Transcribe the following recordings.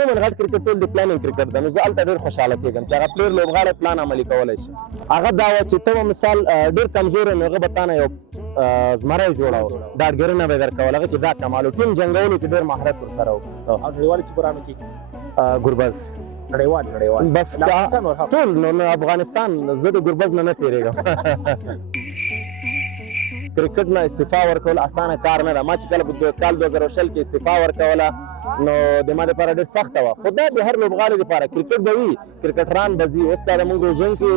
عموما غټ کرکټ ټول د پلانینګ کرکټ ده، نو زه هلته ډېر خوشحاله کېږم چې هغه پلیر لوبغاړی پلان عملي کولی شي. هغه دا وه چې ته به مثال ډېر کمزوری نو هغه به تا نه یو زمری جوړاو، ډاډګرونه به یې درکول، هغه کې دا کمال و. ټیم جنګولو کې ډېر مهارت ورسره و. او نړیوالو کیپرانو کې ګربز نړیوال بس ټول نو افغانستان زه د ګربز نه تېرېږم. کرکټ نه استعفا ورکول اسانه کار نه ده. ما چې کله په کال 2020 کې استعفا ورکوله نو د ما لپاره ډېر سخته وه، خو دا د هر لوبغاړي لپاره کرکټ به وي، کرکټران به ځي. اوس دا د موږ روزونکي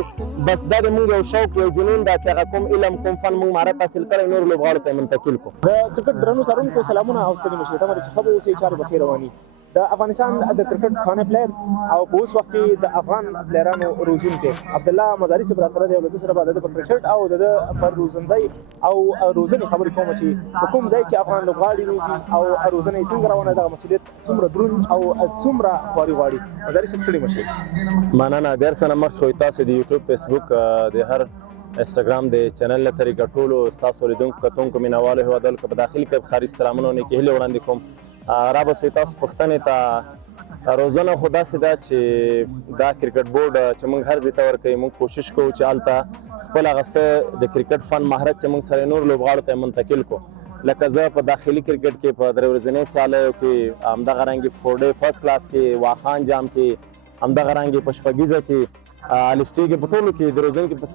بس دا د موږ یو شوق یو جنون دا چې هغه کوم علم کوم فن موږ مهارت حاصل کړی نورو لوبغاړو ته یې منتقل کړو. د کرکټ درنو څارونکو سلامونه او ستړي مه شئ، تمه ده چې ښه به اوسئ، چارې به ښې روانې. د افغانستان د کرکټ خانه پلیر او په اوس وخت کې د افغان پلیرانو روزونکی عبدالله مزاري صاحب راسره دی او له ده سره به د ده په کرکټ او د ده پر روزندۍ او روزنې خبرې کوم چې په کوم ځای کې افغان لوبغاړي روزي او روزنه یې څنګه روانه، دغه مسؤلیت څومره دروند او څومره خواري غواړي. مزاري صاحب ستړي مه شئ. مننه. د هر څه نه مخکې خو تاسو د یوټیوب فیسبوک د هر انسټاګرام د چینل له طریقه ټولو ستاسو لیدونکو کتونکو مینوالو هېوادوالو که په داخلي که په خارج سلامونه او نیکې هیلې وړاندې کوم. را به سوی تاسو پوښتنې ته روزنه خو داسې ده چې دا کرکټ بورډ چې موږ هر ځای ته ورکوي، موږ کوشش کوو چې هلته خپل هغه څه د کرکټ فن مهارت چې موږ سره نور لوبغاړو ته منتقل کړو. لکه زه په داخلي کرکټ کې په درې ورځنۍ سیالیو کې، همدغه رنګې په 4 ډے فرست کلاس کې، واخان جام کې، همدغه رنګې په شپږیزه کې، السټې کې، په ټولو کې د روزونکي په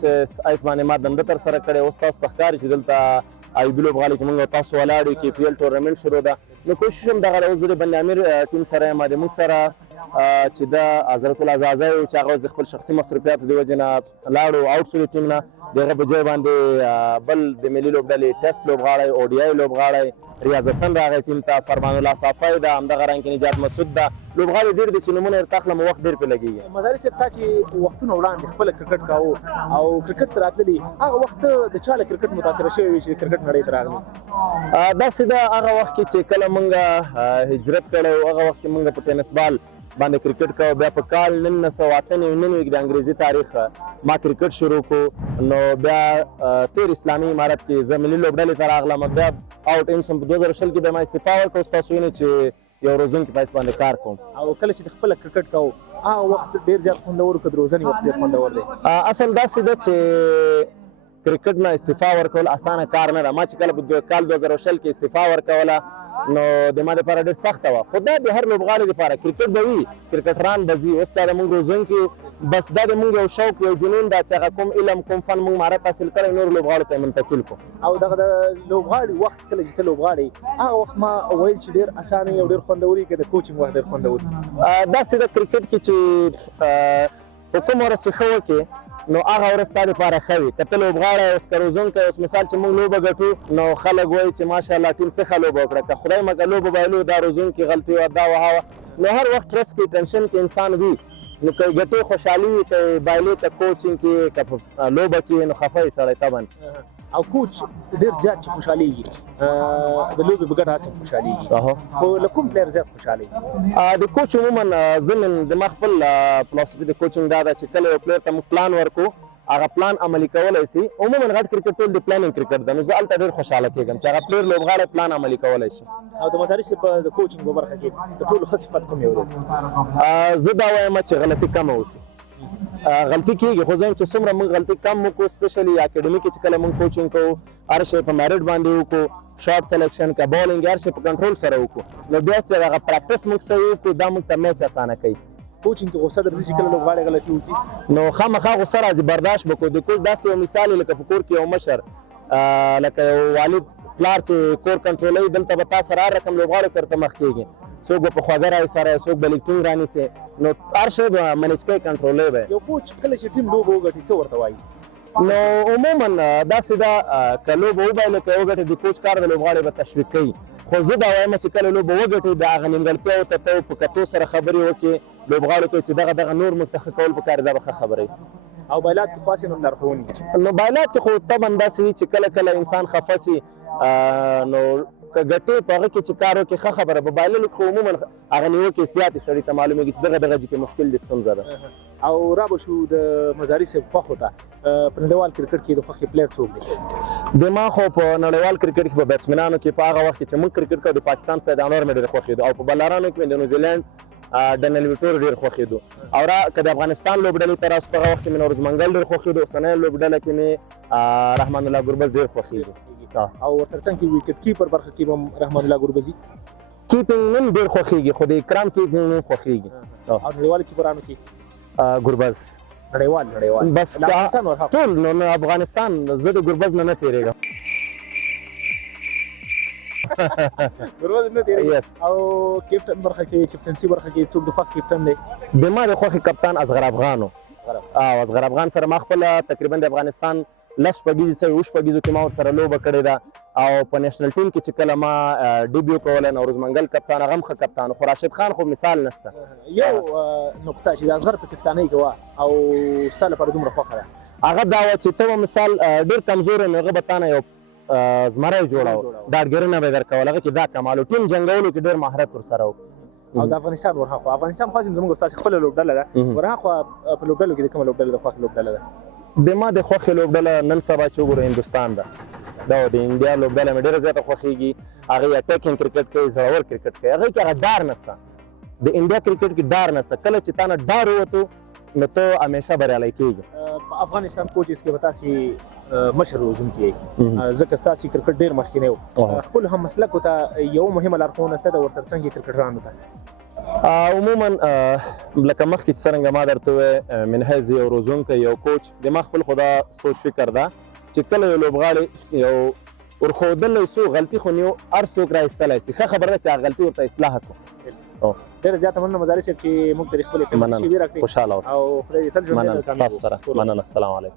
ایس باندې ما دنده ترسره کړې. اوس تاسو ته ښکاري چې دلته ایوبي لوبغالي کې موږ تاسو ولاړ یو، کې پی ایل ټورنمنټ شروع ده. نو کوشش هم دغه اوس زه د بند امیر ټیم سره یم، د موږ سره چې د حضرت العزازی و چې هغه اوس د خپل شخصي مصروفیاتو د وجې نه لاړو آوټ شو د ټیم نه، د هغه په ځای باندې بل د ملي لوبډلې ټیسټ لوبغاړی، او ډي آی لوبغاړی ریاض حسن راغی ټیم ته، فرمان الله صافی ده، همدغه رنګ کې نجات مسعود ده. لوبغاړي ډېر دي چې نومونه یې ورته اخلم، وخت ډېر پرې لګېږي. مزاري صاحب تا چې وختونه وړاندې خپله کرکټ کاوه او کرکټ ته راتللي، هغه وخت د چا له کرکټ متاثره شوی وي چې کرکټ نړۍ ته راغلي؟ داسې ده هغه وخت کې چې کله موږ هجرت کړی و، هغه وخت کې موږ په ټینس بال باندې کرکټ کوو. بیا په کال 1998 کې د انګریزي تاریخ ما کرکټ شروع کړو، نو بیا 13 اسلامي امارت کې زه ملي لوبډلې ته راغلم. بیا آوټ ایم سم په 2020 کې بیا ما استعفا ورکړه. اوس تاسو وینئ چې یو روزونکي په حیث باندې کار کوم. او کله چې د خپله کرکټ کوو هغه وخت ډېر زیات خوندور که د روزنې وخت ډېر خوندور دی؟ اصل داسې ده چې کرکټ نه استعفا ورکول اسانه کار نه ده. ما چې کله په کال 2020 کې استعفا ورکوله نو د ما لپاره ډېر سخته وه، خو دا د هر لوبغاړي لپاره کرکټ به وي، کرکټران به ځي. اوس دا د موږ روزونکي بس دا د موږ یو شوق یو جنون دا چې هغه کوم علم کوم فن موږ مهارت حاصل کړی نورو لوبغاړو ته یې منتقل کړو. او دغه د لوبغاړي وخت کله چې ته لوبغاړی هغه وخت ما ویل چې ډېر اسانه او ډېر خوندور وي، که د کوچینګ وخت ډېر خوندور؟ داسې د کرکټ کې چې په کومه ورځ چې ښه وکړې نو هغه ورځ ستا دپاره ښه وي. که ته لوبغاړی اوس که روزونکی اوس مثال چې موږ لوبه ګټو نو خلک وایي چې ماشاءالله ټیم څه ښه لوبه وکړه، که خدای مکه لوبه بایلو دا روزونکي غلطي وه دا وه هغه. نو هر وخت سټرس کې ټینشن کې انسان وي، نو که ګټې خوشحالي وي، که بایلې ته کوچینګ کې که په لوبه کې نو خفه وي سړی طبعا. او کوچ ډېر زیات چې خوشحالېږي د لوبې په ګټه هسې خوشحالېږي، خو له کوم پلیر زیات خوشحالېږي؟ د کوچ عموما زمن د ما خپل فلسفي د کوچینګ دا ده چې کله یو پلیر ته موږ پلان ورکړو هغه پلان عملي کولی شي. عموما غټ کرکټ ټول د پلانینګ کرکټ ده، نو زه هلته ډېر خوشحاله کېږم چې هغه پلیر لوبغاړی پلان عملي کولی شي. او د مزاري صاحب د کوچینګ په برخه کې د ټولو ښه صفت کوم یو دی؟ زه دا وایم چې غلطي کمه اوسي. غلطي کېږي خو زه یم چې څومره موږ غلطي کم وکړو، سپیشلي اکیډمي کې چې کله موږ کوچینګ کوو هر شی په میرټ باندې وکړو، شاټ سلیکشن که بالینګ هر شی په کنټرول سره وکړو، نو بیا چې هغه پریکټس موږ صحیح وکړو دا موږ ته میچ اسانه کوي. کوچینګ کې غوسه درځي چې کله لوبغاړی غلطي وکړي؟ نو خامخا غوسه راځي، برداشت به کړو. د کوچ داسې یو مثال لکه په کور کې یو مشر لکه یو والد پلار چې کور کنټرولوي، دلته به تا سره هر رقم لوبغاړو سره ته مخ کېږي، څوک به په خواږه رایې سره، څوک به لیکټینګ رانیسي، نو هر شی به منیج کوي، کنټرولوي به. یو کوچ کله چې ټیم لوبه وګټي څه ورته وایي؟ نو عموما داسې ده که لوبه وبایله که وګټي د کوچ کار د لوبغاړي به تشویق کوي، خو زه دا وایم چې کله لوبه وګټي د هغه نیمګړتیاوو ته ته په کتو سره خبرې وکړې لوبغاړو ته چې دغه نور موږ ته ښه کول پکار دا به ښه خبره وي. او بایلات کې خاصې نو لارښوونې؟ نو بایلات کې خو طبعا داسې وي چې کله کله انسان خفه سي نو که ګټې په هغه کې چې کار وکړي ښه خبره، په بایللو کې خو عموما هغه نیوکې زیاتې سړي ته معلومېږي چې دغه کې مشکل دي، ستونزه ده. او را به شو د مزاري صاحب خوښو ته په نړیوال کرکټ کې د خوښې پلیر څوک دی؟ د ما خو په نړیوال کرکټ کې په بیټسمنانو کې په هغه وخت کې چې موږ کرکټ کوو د پاکستان سید انور مې ډېر خوښېدو، او په بالرانو کې مې د نیوزیلینډ ډنل ویټور ډېر خوښېدو او که د افغانستان لوبډلې ته راسو په هغه وخت کې مې نورز منګل ډېر خوښېدو اوسنۍ لوبډله کې مې رحمان الله ګربز ډېر خوښېدو او ورسره څنګه کې وکټ کیپر برخه کې هم رحمان الله ګربزي کیپینګ نن ډېر خوښېږي خو د اکرام کیپینګ نن خوښېږي او نړیوال کیپرانو کې ګربز نړیوال بس ټول نو افغانستان زه د ګربز نه تېرېږم ګربز نه تېرېږي او کیپټن برخه کې کیپټنسي برخه کې څوک د خوښ کیپټن دی د ما د خوښې کپتان اصغر افغان و اصغر افغان سره ما خپله تقریبا د افغانستان لس شپږیزې سوي اووه شپږیزو کې ما ورسره لوبه کړې ده او په نیشنل ټیم کې چې کله ما ډیبیو کولی نوروز منګل کپتان هغه هم ښه کپتان خو راشد خان خو مثال نشته یو نقطه چې د اصغر په کپتانۍ کې وه او ستا لپاره دومره خوښه ده هغه دا وه چې ته به مثال ډېر کمزوری نو هغه به تا نه یو زمری جوړاو ډاډګرنه به یې درکول هغه کې دا کمال و ټیم جنګولو کې ډېر مهارت ورسره و او د افغانستان ورهاخوا افغانستان خو زموږ ستاسې خپله لوبډله ده ورهاخوا په لوبډلو کې د کومه لوبډله د خوښې لوبډله ده د ما د خوښې لوبډله نن سبا چې وګورو هندوستان ده دا د انډیا لوبډله مې ډېره زیاته خوښېږي هغې اټیکینګ کرکټ کوي زړور کرکټ کوي هغې کې هغه ډار نشته د انډیا کرکټ کې ډار نشته کله چې تا نه ډار ووتو نو ته همیشه بریالی کېږي په افغانستان کوچز کې به تاسې مشر روزونکي یې ځکه ستاسې کرکټ ډېر مخکینی و خپلو هم مسلکو ته یو مهمه لارښوونه څه ده ورسره څنګه کرکټرانو ته عموما لکه مخکې چې څرنګه ما درته ووایې منهز یو روزونکی یو کوچ د ما خپل خو دا سوچ فکر ده چې کله یو لوبغاړی یو ورښودلی سو غلطي خو نه هر څوک راایستلی سي ښه خبره ده چې هغه غلطي ورته اصلاح کړو ډېره زیاته مننه مزاري صاحب چې موږ ته د خپلې شیبې راکړې خوشحاله اوسه او خدای دې تل ژوندی مننه تاسو سره مننه السلام علیکم